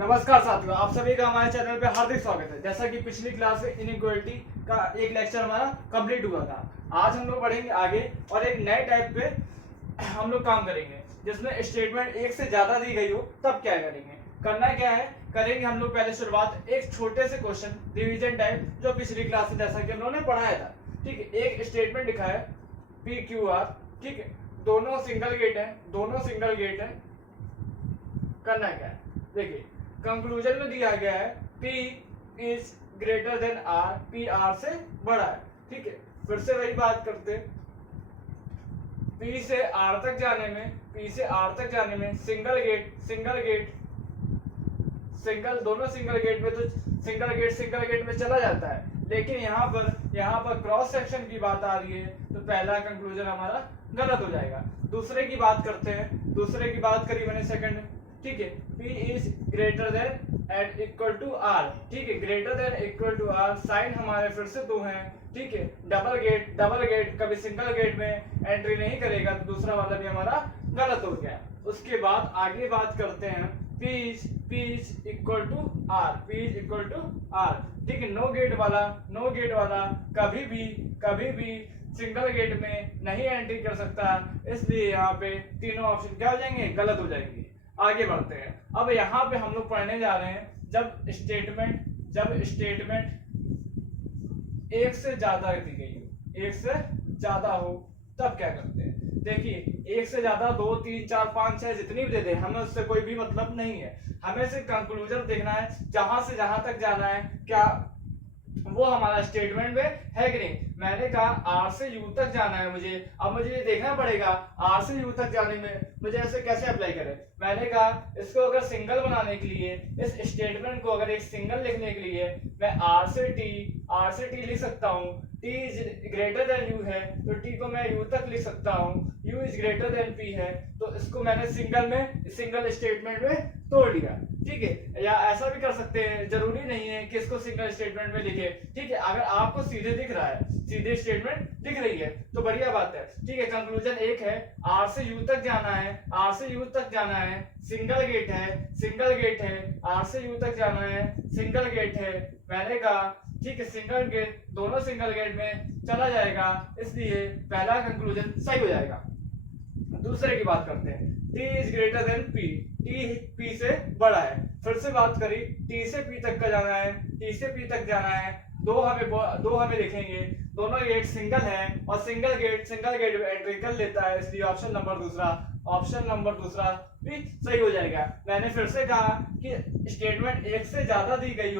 नमस्कार साथियों, आप सभी का हमारे चैनल पे हार्दिक स्वागत है। जैसा कि पिछली क्लास में इनइक्वालिटी का एक लेक्चर हमारा कंप्लीट हुआ था, आज हम लोग बढ़ेंगे आगे और एक नए टाइप पे हम लोग काम करेंगे जिसमें स्टेटमेंट एक से ज्यादा दी गई हो तब क्या करेंगे। करना क्या है, करेंगे हम लोग पहले शुरुआत एक छोटे से क्वेश्चन रिवीजन टाइप जो पिछली क्लास में जैसा कि हम लोगों ने पढ़ाया था। ठीक है, एक स्टेटमेंट लिखा है पी क्यू आर, ठीक है, दोनों सिंगल गेट है। करना क्या है, देखिए कंक्लूजन में दिया गया है P is greater then R, P R से बड़ा है। ठीक है, फिर से वही बात करते हैं, P से R तक जाने में दोनों सिंगल गेट में तो सिंगल गेट में चला जाता है, लेकिन यहाँ पर क्रॉस सेक्शन की बात आ रही है तो पहला कंक्लूजन हमारा गलत हो जाएगा। दूसरे की बात करी मैंने सेकंड। ठीक है, P is greater than and equal to R। ठीक है, greater than equal to R, sign हमारे फिर से दो हैं। ठीक है, डबल गेट कभी सिंगल गेट में एंट्री नहीं करेगा तो दूसरा वाला भी हमारा गलत हो गया। उसके बाद आगे बात करते हैं P is equal to R, ठीक है, नो गेट वाला कभी भी सिंगल गेट में नहीं एंट्री कर सकता, इसलिए यहाँ पे तीनों ऑप्शन क्या हो जाएंगे, गलत हो जाएंगे। आगे बढ़ते हैं, अब यहाँ पे हम लोग पढ़ने जा रहे हैं जब स्टेटमेंट एक से ज्यादा दी गई हो तब क्या करते हैं। देखिए, एक से ज्यादा 2 3 4 5 6 जितनी भी दे दे, हमें उससे कोई भी मतलब नहीं है। हमें सिर्फ कंक्लूजन देखना है, जहां से जहां तक जाना है क्या वो हमारा स्टेटमेंट में है कि नहीं। मैंने कहा R से U तक जाना है मुझे, अब मुझे ये देखना पड़ेगा R से U तक जाने में मुझे ऐसे कैसे अप्लाई करें। मैंने कहा इसको अगर सिंगल बनाने के लिए, इस स्टेटमेंट को अगर एक सिंगल लिखने के लिए मैं R से T लिख सकता हूँ। T is greater then U है तो T को मैं U तक लिख सकता हूँ। U is greater then P है तो इसको मैंने सिंगल स्टेटमेंट में तोड़ लिया। ठीक है, या ऐसा भी कर सकते हैं, जरूरी नहीं है कि इसको सिंगल स्टेटमेंट में लिखे। ठीक है, अगर आपको सीधे दिख रहा है, सीधे स्टेटमेंट दिख रही है तो बढ़िया बात है। ठीक है, कंक्लूजन एक है, R से U तक जाना है, सिंगल गेट है, R से U तक जाना है, सिंगल गेट है। मैंने कहा ठीक है, सिंगल गेट दोनों सिंगल गेट में चला जाएगा, इसलिए पहला कंक्लूजन सही हो जाएगा। दूसरे की बात करते हैं, T is greater then P, P से बड़ा है। फिर से बात करी, T से P तक जाना है, दो हमें लिखेंगे, दोनों गेट सिंगल है और सिंगल गेट एंट्री कर लेता है, इसलिए ऑप्शन नंबर दूसरा भी सही हो जाएगा। मैंने फिर से कहा कि स्टेटमेंट एक से ज्यादा दी गई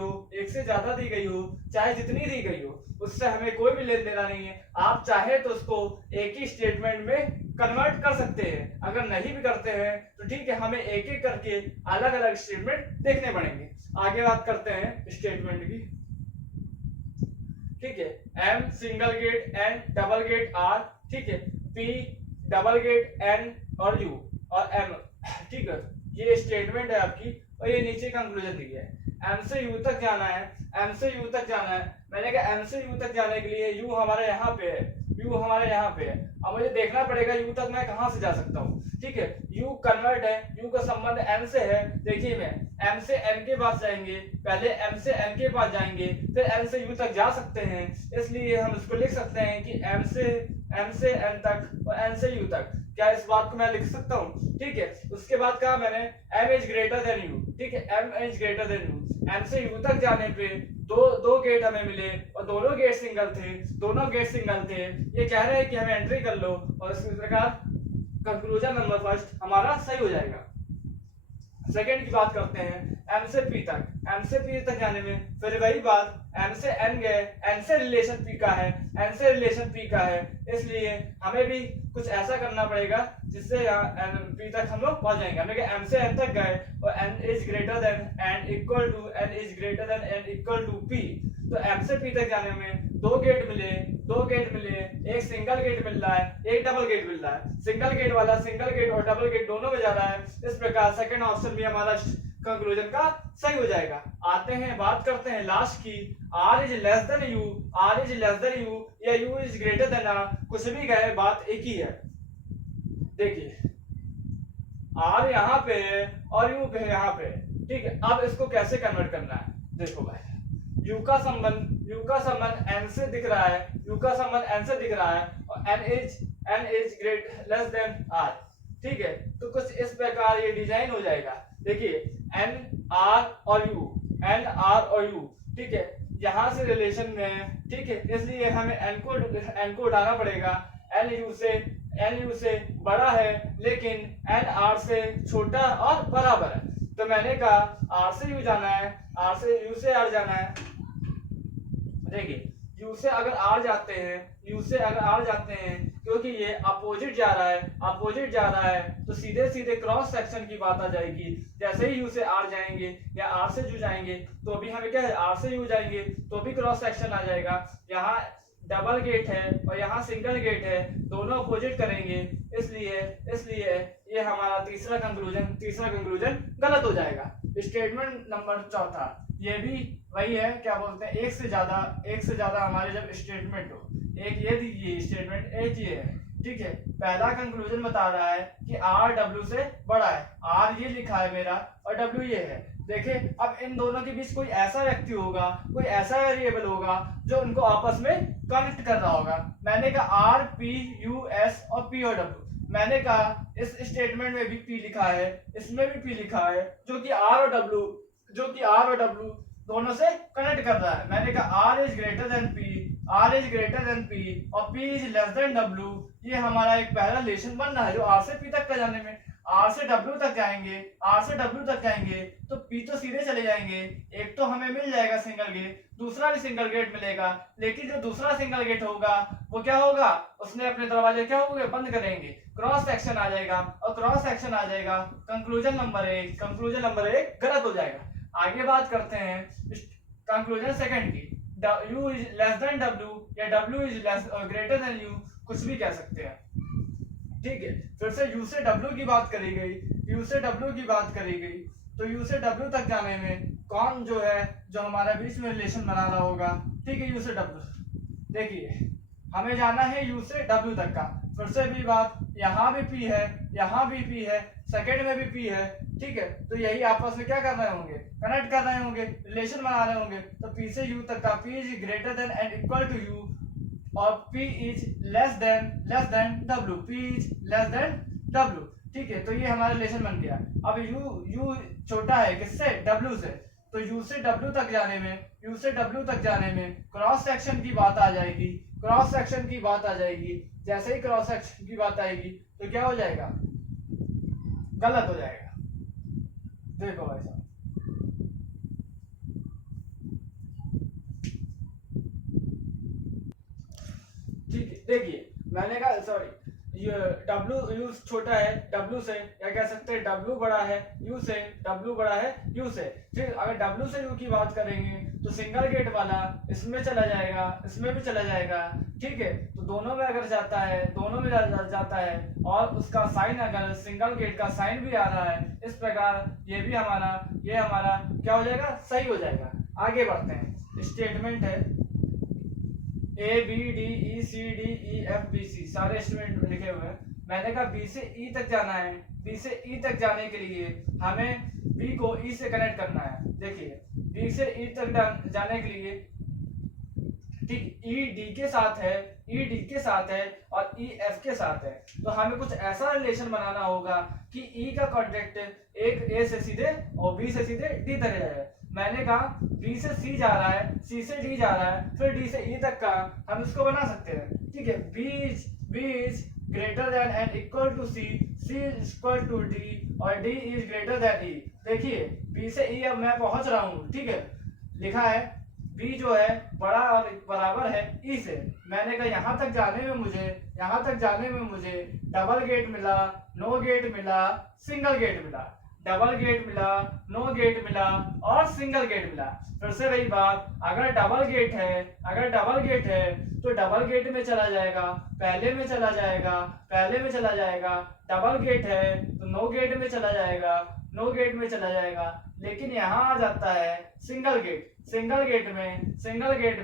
हो चाहे जितनी दी गई हो, उससे हमें कोई भी लेन देना नहीं है। आप चाहे तो उसको एक ही स्टेटमेंट में कन्वर्ट कर सकते हैं, अगर नहीं भी करते हैं तो ठीक है, हमें एक एक करके अलग अलग स्टेटमेंट देखने पड़ेंगे। आगे बात करते हैं स्टेटमेंट की। ठीक है, M single gate N double gate R, ठीक है, P डबल गेट N और U और M। ठीक है, ये स्टेटमेंट है आपकी और ये नीचे कंक्लूजन दी है। M से U तक जाना है, मैंने कहा M से U तक जाने के लिए U हमारे यहाँ पे है, अब मुझे देखना पड़ेगा U तक मैं कहाँ से जा सकता हूँ। ठीक है, U कन्वर्ट है, U का संबंध M से है। देखिए, मैं M से N के पास जाएंगे, पहले M से N के पास जाएंगे, फिर M से U तक जा सकते हैं, इसलिए हम इसको लिख सकते हैं कि M से N तक और N से U तक। क्या इस बात को मैं लिख सकता हूँ। ठीक है, उसके बाद कहा मैंने M is greater then U। ठीक है, M is greater then U, M से U तक जाने पे दो गेट हमें मिले और दोनों गेट सिंगल थे। ये कह रहे हैं कि हमें एंट्री कर लो और इस प्रकार कंक्लूजन नंबर फर्स्ट हमारा सही हो जाएगा। सेकंड की बात करते हैं, M से P तक जाने में फिर वही बात, M से N गए, N से रिलेशन P का है, इसलिए हमें भी कुछ ऐसा करना पड़ेगा जिससे यहाँ P तक हम लोग पहुंच जाएंगे। हमने कहा M से N तक गए और N is greater than and equal to P, तो M से P तक जाने में दो गेट मिले, एक सिंगल गेट मिल रहा है, एक डबल गेट मिल रहा है। सिंगल गेट और डबल गेट दोनों में जा रहा है, इस प्रकार सेकंड ऑप्शन भी हमारा कंक्लूजन का सही हो जाएगा। आते हैं, बात करते हैं लास्ट की, R is less then U या U is greater then R, कुछ भी कहे बात एक ही है। देखिए, R यहाँ पे है और U पे यहाँ पे, ठीक है, अब इसको कैसे कन्वर्ट करना है, देखो भाई, u का संबंध n से दिख रहा है, u का संबंध n से दिख रहा है, और n is great less than r, ठीक है। तो कुछ इस प्रकार ये डिजाइन हो जाएगा। देखिए n r और u, ठीक है, यहां से रिलेशन में है, ठीक है, इसलिए हमें n को उठाना पड़ेगा। n u से बड़ा है लेकिन n r से छोटा और बराबर है, तो मैंने कहा r से u जाना है, u से r जाना है। देखिए u से अगर r जाते हैं क्योंकि ये अपोजिट जा रहा है तो सीधे सीधे क्रॉस सेक्शन की बात आ जाएगी। जैसे ही u से r जाएंगे या r से u जाएंगे तो भी हमें क्या है, r से u जाएंगे तो भी क्रॉस सेक्शन आ जाएगा। यहाँ डबल गेट है और यहाँ सिंगल गेट है, दोनों अपोजिट करेंगे, इसलिए ये हमारा तीसरा कंक्लूजन गलत हो जाएगा। स्टेटमेंट नंबर चौथा, ये भी वही है, क्या बोलते हैं, एक से ज्यादा हमारे जब स्टेटमेंट हो, एक ये दीजिए स्टेटमेंट, एक ये है, ठीक है। पहला कंक्लूजन बता रहा है कि r w से बड़ा है, r ये लिखा है मेरा और w ये है। देखिए अब इन दोनों के बीच कोई ऐसा व्यक्ति होगा, कोई ऐसा वेरिएबल होगा जो उनको आपस में कनेक्ट कर रहा होगा। मैंने कहा r p u s और p और w, मैंने कहा इस स्टेटमेंट में भी p लिखा है, इसमें भी p लिखा है, जो कि r और w दोनों से कनेक्ट कर रहा है। मैंने कहा r is greater then p और p is less than w। ये हमारा एक पहला रिलेशन बन रहा है जो r से p तक का जाने में, r से w तक जाएंगे तो p तो सीधे चले जाएंगे, एक तो हमें मिल जाएगा सिंगल गेट, दूसरा भी सिंगल गेट मिलेगा, लेकिन जो दूसरा सिंगल गेट होगा वो क्या होगा, उसने अपने दरवाजे क्या होंगे, बंद करेंगे, क्रॉस सेक्शन आ जाएगा, और क्रॉस सेक्शन आ जाएगा, कंक्लूजन नंबर एक गलत हो जाएगा। आगे बात करते हैं कंक्लूजन सेकंड की, u is less than w या w is greater then u, कुछ भी कह सकते हैं, ठीक है। फिर से u से w की बात करी गई, तो u से w तक जाने में कौन जो है, जो हमारा बीच में रिलेशन बना रहा होगा, ठीक है, u से w। देखिए हमें जाना है u से w तक का, फिर से भी बात, यहाँ भी p है, यहाँ भी p है, सेकंड में भी p है, ठीक है, तो यही आपस में क्या कर रहे होंगे, कनेक्ट कर रहे होंगे, रिलेशन बना रहे होंगे। तो p से u तक का p is greater than and equal to u और p is less than w, ठीक है, तो ये हमारा रिलेशन बन गया। अब u छोटा है किससे, w से, तो u से w तक जाने में क्रॉस सेक्शन की बात आ जाएगी, जैसे ही क्रॉस सेक्शन की बात आएगी तो क्या हो जाएगा, गलत हो जाएगा। देखो भाई साहब, ठीक है, देखिए मैंने कहा सॉरी, ये w u छोटा है w से, या कह सकते हैं w बड़ा है u से, फिर अगर w से u की बात करेंगे तो सिंगल गेट वाला इसमें चला जाएगा, इसमें भी चला जाएगा, ठीक है, तो दोनों में अगर जाता है और उसका साइन अगर सिंगल गेट का साइन भी आ रहा है, इस प्रकार ये हमारा क्या हो जाएगा, सही हो जाएगा। आगे बढ़ते हैं, स्टेटमेंट है A B D E C D E F B C, सारे स्टेटमेंट लिखे हुए हैं। मैंने कहा B से E तक जाना है, B से E तक जाने के लिए हमें B को E से कनेक्ट करना है। देखिए B से E तक जाने के लिए, ठीक, E D के साथ है और E F के साथ है, तो हमें कुछ ऐसा रिलेशन बनाना होगा कि E का कॉन्टेक्ट एक A से सीधे और B से सीधे D तक जाए। मैंने कहा B से C जा रहा है, C से D जा रहा है, फिर D से E तक का हम इसको बना सकते हैं, ठीक है। B is greater than and equal to C is equal to D और D is greater than E। देखिए B से E अब मैं पहुंच रहा हूँ, ठीक है, लिखा है B जो है बड़ा और बराबर है E से। मैंने कहा यहाँ तक जाने में मुझे डबल गेट मिला, नो गेट मिला, सिंगल गेट मिला, डबल गेट मिला, नो गेट मिला और सिंगल गेट मिला। फिर से वही बात, अगर डबल गेट है तो डबल गेट में चला जाएगा, पहले में चला जाएगा, डबल गेट है तो नो गेट में चला जाएगा, लेकिन यहाँ आ जाता है सिंगल गेट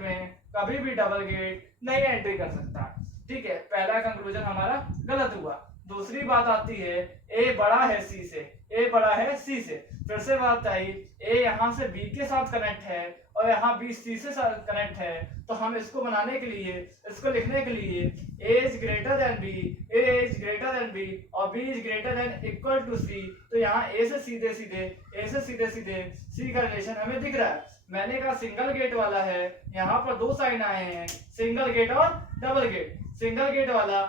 में कभी भी डबल गेट नहीं एंट्री कर सकता, ठीक है। पहला कंक्लूजन हमारा गलत हुआ। दूसरी बात आती है ए बड़ा है सी से, ए बड़ा है सी से। फिर से बात आई ए यहाँ से बी के साथ कनेक्ट है और यहाँ बी सी से कनेक्ट है, तो हम इसको बनाने के लिए, इसको लिखने के लिए a is greater than b, a is greater than b और b is greater than equal to c, तो यहाँ ए से सीधे सीधे सी का रिलेशन हमें दिख रहा है। मैंने कहा सिंगल गेट वाला है, यहाँ पर दो साइन आए हैं, सिंगल गेट और डबल गेट। सिंगल गेट वाला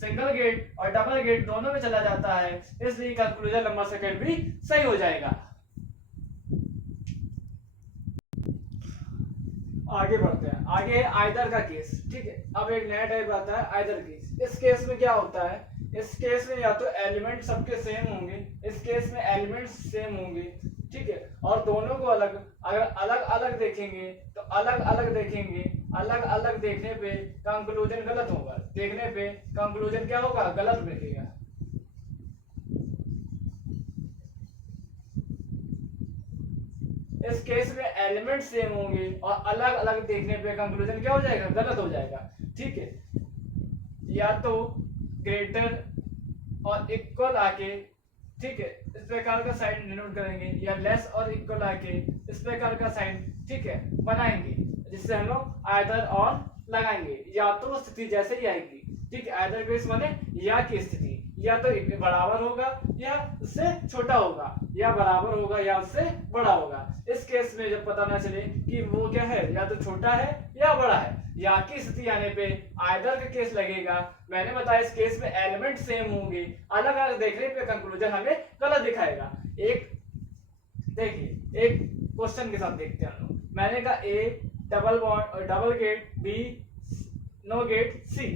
सिंगल गेट और डबल गेट दोनों में चला जाता है, इसलिए कंक्लूजन नंबर सेकंड भी सही हो जाएगा। आगे बढ़ते हैं, आगे आइदर का केस। ठीक है, अब एक नया टाइप आता है आइदर केस। इस केस में क्या होता है, इस केस में या तो एलिमेंट सबके सेम होंगे, इस केस में एलिमेंट्स सेम होंगे, ठीक है, और दोनों को अलग, अगर अलग अलग देखेंगे तो अलग अलग देखेंगे, अलग अलग देखने पे कंक्लूजन गलत होगा, देखने पे कंक्लूजन क्या होगा, गलत दिखेगा। इस केस में एलिमेंट सेम होंगे और अलग अलग देखने पे कंक्लूजन क्या हो जाएगा, गलत हो जाएगा। ठीक है, या तो ग्रेटर और इक्वल आके, ठीक है, इस प्रकार का साइन डिनोट करेंगे, या लेस और इक्वल आके इस प्रकार का साइन, ठीक है, बनाएंगे, जिससे हम लोग आइदर और लगाएंगे, या तो स्थिति जैसे ही आएगी। ठीक है, आइदर केस माने या की स्थिति, या तो बराबर होगा या उससे छोटा होगा, या बराबर होगा या उससे बड़ा होगा। इस केस में जब पता ना चले कि वो क्या है, या तो छोटा है या बड़ा है, या की स्थिति आने पे आइदर का केस लगेगा। मैंने बताया इस केस में एलिमेंट सेम होंगे, अलग अलग देखने पे कंक्लूजन हमें गलत दिखाएगा। एक देखिए, एक क्वेश्चन के साथ देखते हैं हम लोग। मैंने कहा ए डबल बॉन्ड और double gate, B no gate, C.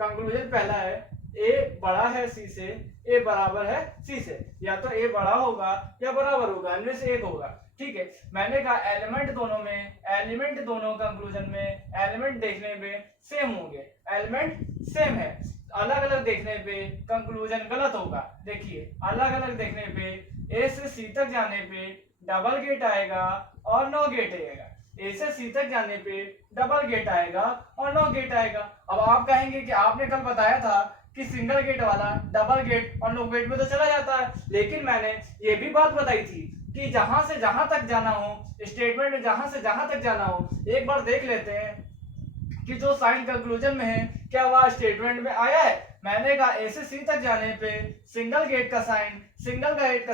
Conclusion पहला है ए बड़ा है सी से, ए बराबर है सी से, या तो ए बड़ा होगा या बराबर होगा, इनमें से एक होगा। ठीक है, मैंने कहा एलिमेंट दोनों में, एलिमेंट दोनों कंक्लूजन में एलिमेंट देखने में सेम होंगे, एलिमेंट सेम है, अलग अलग देखने पे कंक्लूजन गलत होगा। देखिए, अलग अलग देखने पे ए से सी तक जाने पे डबल गेट आएगा और नो गेट आएगा, ए से सी तक जाने पे डबल गेट आएगा और नो गेट आएगा। अब आप कहेंगे कि आपने कल बताया था कि सिंगल गेट वाला डबल गेट और नो गेट में तो चला जाता है, लेकिन मैंने ये भी बात बताई थी कि जहां से जहां तक जाना हो, स्टेटमेंट में जहां से जहां तक जाना हो, एक बार देख लेते हैं कि जो साइन कंक्लूजन में है क्या वह स्टेटमेंट में आया है। मैंने कहा ए से सी तक जाने पे सिंगल गेट का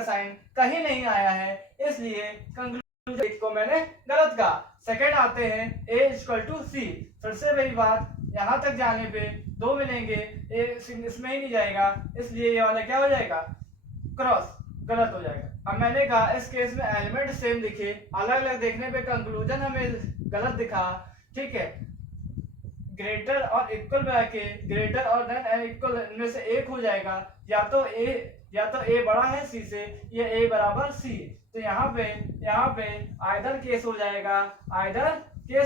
साइन कहीं नहीं आया है, इसलिए कंक्लूजन को मैंने गलत कहा। सेकंड आते हैं ए इक्वल टू सी, फिर से वही बात, यहां तक जाने पे दो मिलेंगे, ए इसमें ही नहीं जाएगा, इसलिए ये वाला क्या हो जाएगा, क्रॉस, गलत हो जाएगा। अब मैंने कहा इस केस में एलिमेंट सेम दिखे, अलग अलग देखने पे कंक्लूजन हमें गलत दिखा। ठीक है, ग्रेटर और इक्वल में आके ग्रेटर और देन इक्वल इनमें से एक हो जाएगा, या तो ए बड़ा है सी से, या ए बराबर सी। तो यहाँ पे आइदर केस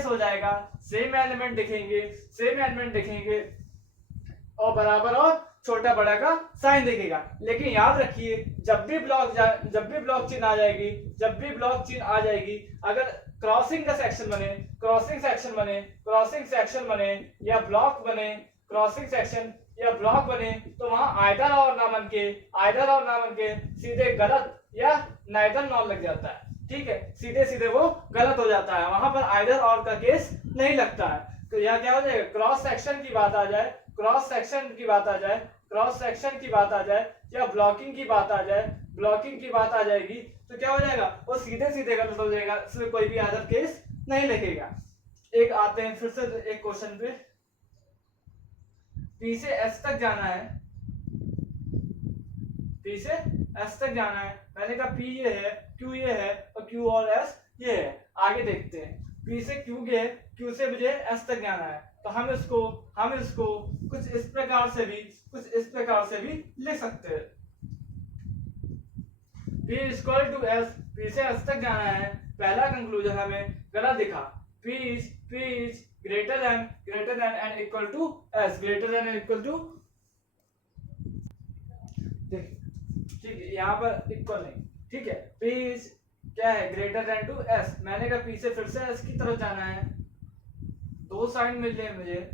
हो जाएगा, सेम एलिमेंट दिखेंगे और बराबर और छोटा बड़ा का साइन दिखेगा। लेकिन याद रखिए, जब भी ब्लॉक चिन्ह आ जाएगी, अगर क्रॉसिंग सेक्शन बने या ब्लॉक बने, तो वहां आइदर और ना बन के सीधे गलत या नाइदर नॉट लग जाता है। ठीक है, सीधे वो गलत हो जाता है, वहां पर आइदर और का केस नहीं लगता है। तो यह क्या हो जाएगा, क्रॉस सेक्शन की बात आ जाए या ब्लॉकिंग की बात आ जाएगी, तो क्या हो जाएगा, वो सीधे गलत हो जाएगा, इसमें कोई भी अदर केस नहीं लिखेगा। एक आते हैं फिर से एक क्वेश्चन पे, पी से एस तक जाना है, मैंने कहा पी ये है, क्यू ये है और क्यू और एस ये है। आगे देखते हैं, पी से क्यू गए, क्यू से मुझे एस तक जाना है, तो हम इसको कुछ इस प्रकार से भी लिख सकते हैं। P equal to S, P से एस तक जाना है, पहला कंक्लूजन हमें गलत दिखा, P is greater than and equal to S, ठीक है, यहाँ पर इक्वल नहीं। ठीक है, P इज क्या है, ग्रेटर देन टू एस। मैंने कहा P से फिर से एस की तरफ जाना है, दो साइन मिल रहे हैं मुझे,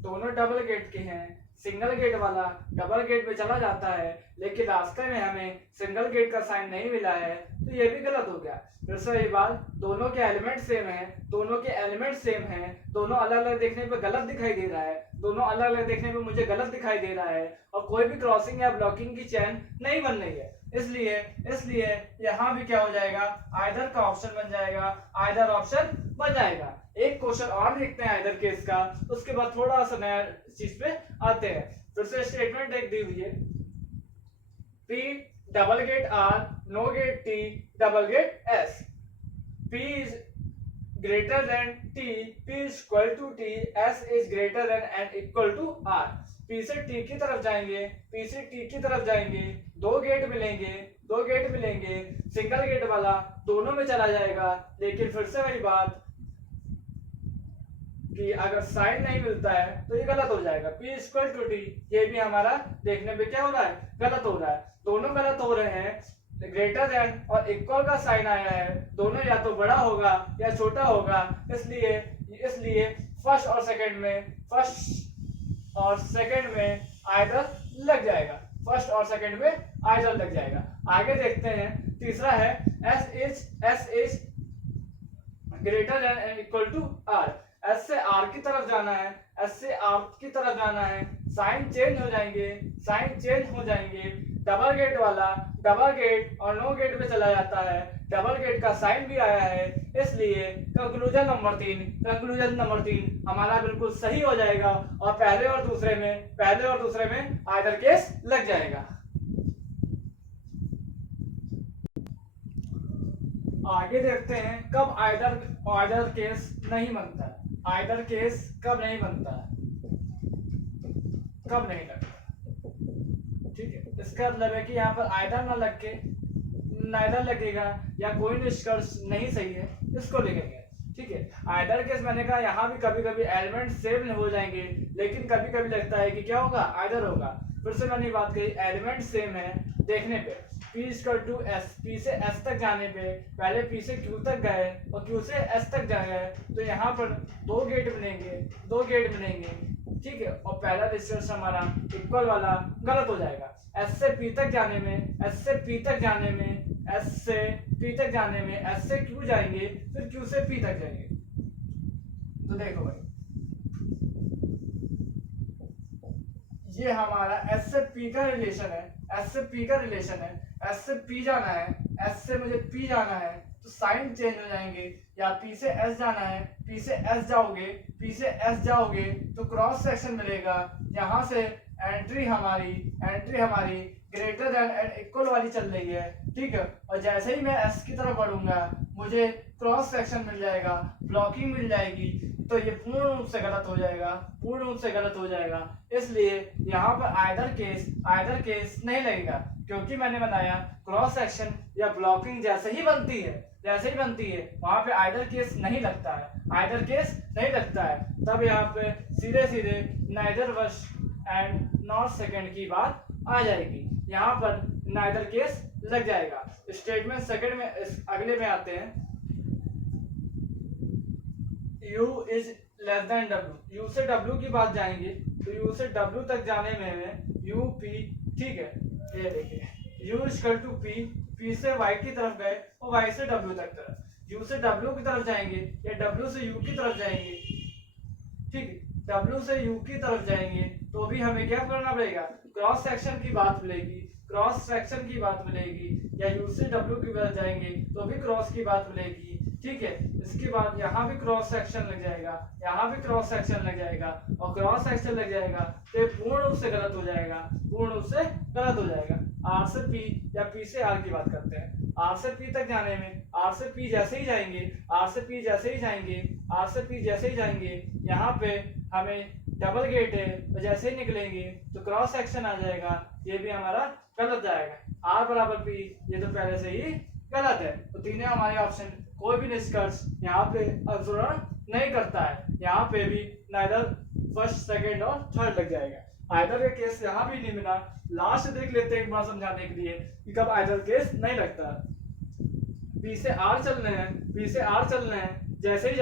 दोनों डबल गेट के हैं, सिंगल गेट वाला डबल गेट में चला जाता है, लेकिन रास्ते में हमें सिंगल गेट का साइन नहीं मिला है, तो ये भी गलत हो गया। फिर से ये बात, दोनों के एलिमेंट सेम है, दोनों के एलिमेंट सेम हैं, दोनों अलग अलग देखने पे गलत दिखाई दे रहा है, दोनों अलग अलग देखने पे मुझे गलत दिखाई दे रहा है, और कोई भी क्रॉसिंग या ब्लॉकिंग की चेन नहीं बन रही है। इसलिए यहाँ भी क्या हो जाएगा, आइदर का ऑप्शन बन जाएगा, आइदर ऑप्शन बन जाएगा। एक क्वेश्चन और देखते हैं आइदर केस का, उसके बाद थोड़ा सा नया चीज पे आते हैं। फिर से स्टेटमेंट एक दी हुई है, P double gate R no gate T double gate S, P is greater than T, P is equal to T, S is greater than and equal to R। P से T की तरफ जाएंगे, P से T की तरफ जाएंगे, दो gate मिलेंगे, सिंगल गेट वाला दोनों में चला जाएगा, लेकिन फिर से वही बात कि अगर साइन नहीं मिलता है तो ये गलत हो जाएगा। P इक्वल टू टी, ये भी हमारा देखने पे क्या हो रहा है, गलत हो रहा है। दोनों गलत हो रहे हैं, ग्रेटर देन और इक्वल का साइन आया है, दोनों या तो बड़ा होगा या छोटा होगा, इसलिए फर्स्ट और सेकंड में आइदर लग जाएगा, फर्स्ट और सेकंड में आइदर लग जाएगा। आगे देखते हैं, तीसरा है S is greater than and equal to R। S से R की तरफ जाना है, साइन चेंज हो जाएंगे, डबल गेट वाला डबल गेट और नो गेट में चला जाता है, डबल गेट का साइन भी आया है, इसलिए कंक्लूजन नंबर 3 हमारा बिल्कुल सही हो जाएगा, और पहले और दूसरे में आइदर केस लग जाएगा। आगे देखते हैं कब आइदर केस नहीं बनता है, आइदर केस कब नहीं बनता है, कब नहीं लगता। ठीक है, इसका मतलब है कि यहाँ पर आइदर ना लग के नाइदर लगेगा, या कोई निष्कर्ष नहीं सही है, इसको लिखेंगे। ठीक है, आइदर केस मैंने कहा यहाँ भी कभी कभी एलिमेंट सेम हो जाएंगे, लेकिन कभी कभी लगता है कि क्या होगा, आइदर होगा। फिर से मैंने बात कही, एलिमेंट सेम है देखने पे, P equal to S, P से S तक जाने पे पहले P से Q तक गए और Q से S तक गए, तो यहाँ पर दो गेट बनेंगे। ठीक है, और पहला डिस्टेंस हमारा इक्वल वाला गलत हो जाएगा। S से P तक जाने में, S से Q जाएंगे, फिर Q से P तक जाएंगे। तो देखो भाई, ये हमारा S से P का रिलेशन है, S से P मुझे P जाना है, तो साइन चेंज हो जाएंगे, या P से S जाना है, P से S जाओगे तो क्रॉस सेक्शन मिलेगा। यहाँ से एंट्री हमारी ग्रेटर देन एंड इक्वल वाली चल रही है। ठीक है, और जैसे ही मैं S की तरफ बढ़ूंगा मुझे क्रॉस सेक्शन मिल जाएगा, ब्लॉकिंग मिल जाएगी, तो ये पूर्ण रूप से गलत हो जाएगा। इसलिए यहाँ पर आइदर केस नहीं लगेगा, क्योंकि मैंने बताया क्रॉस सेक्शन या ब्लॉकिंग जैसे ही बनती है वहां पे आइदर केस नहीं लगता है, तब यहाँ पे सीधे neither first and not second की बात आ जाएगी, यहाँ पर नाइदर केस लग जाएगा। स्टेटमेंट सेकंड में अगले में आते हैं, U is less than W, U से W की बात जाएंगे, तो U से W तक जाने में UP। ठीक है, ये देखिए, U इक्वल टू P से Y की तरफ गए और Y से W तक तरफ, U से W की तरफ जाएंगे या W से U की तरफ जाएंगे। ठीक है, W से U की तरफ जाएंगे तो भी हमें क्या करना पड़ेगा, क्रॉस सेक्शन की बात मिलेगी, या U से W की तरफ जाएंगे तो भी क्रॉस की बात मिलेगी। ठीक है, इसके बाद यहाँ भी क्रॉस सेक्शन लग जाएगा, और क्रॉस सेक्शन लग जाएगा तो ये पूर्ण रूप से गलत हो जाएगा। R से P या P से R की बात करते हैं, R से P तक जाने में, R से P जैसे ही जाएंगे, यहाँ पे हमें डबल गेट है, तो जैसे ही निकलेंगे तो क्रॉस सेक्शन आ जाएगा, ये भी हमारा गलत जाएगा। R बराबर P, ये तो पहले से ही गलत है, तो तीनों हमारे ऑप्शन कोई भी निष्कर्ष यहाँ पे अनुसरण नहीं करता है, यहाँ पे भी नाइदर फर्स्ट सेकंड और थर्ड लग जाएगा। आइदर का केस यहाँ भी नहीं मिला, लास्ट देख लेते हैं एक बार समझाने के लिए कि कब आइदर केस नहीं लगता। P से R चलना है, जैसे ही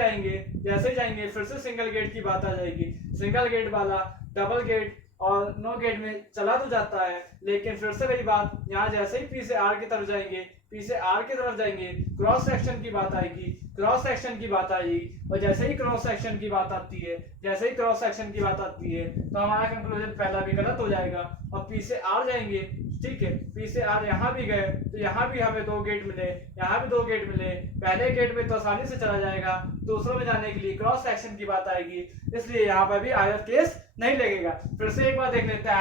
जाएंगे फिर से सिंगल गेट की बात आ जाएगी, सिंगल गेट वाला डबल गेट और नो गेट में चला तो जाता है, लेकिन फिर से वही बात, यहाँ जैसे ही पी से आर की तरफ जाएंगे, पी से आर की तरफ जाएंगे, क्रॉस सेक्शन की बात आएगी, क्रॉस सेक्शन की बात आएगी, और जैसे ही क्रॉस सेक्शन की बात आती है, जैसे ही क्रॉस सेक्शन की बात आती है, तो हमारा कंक्लूजन पहला भी गलत हो जाएगा। और पी से आर जाएंगे, ठीक है, पी से आर यहाँ भी गए तो यहाँ भी हमें 2 गेट मिले, यहाँ भी 2 गेट मिले। पहले गेट में तो आसानी से चला जाएगा, दूसरों में जाने के लिए क्रॉस सेक्शन की बात आएगी, इसलिए यहाँ पर भी आयत केस नहीं लगेगा। फिर से एक बार देख लेते हैं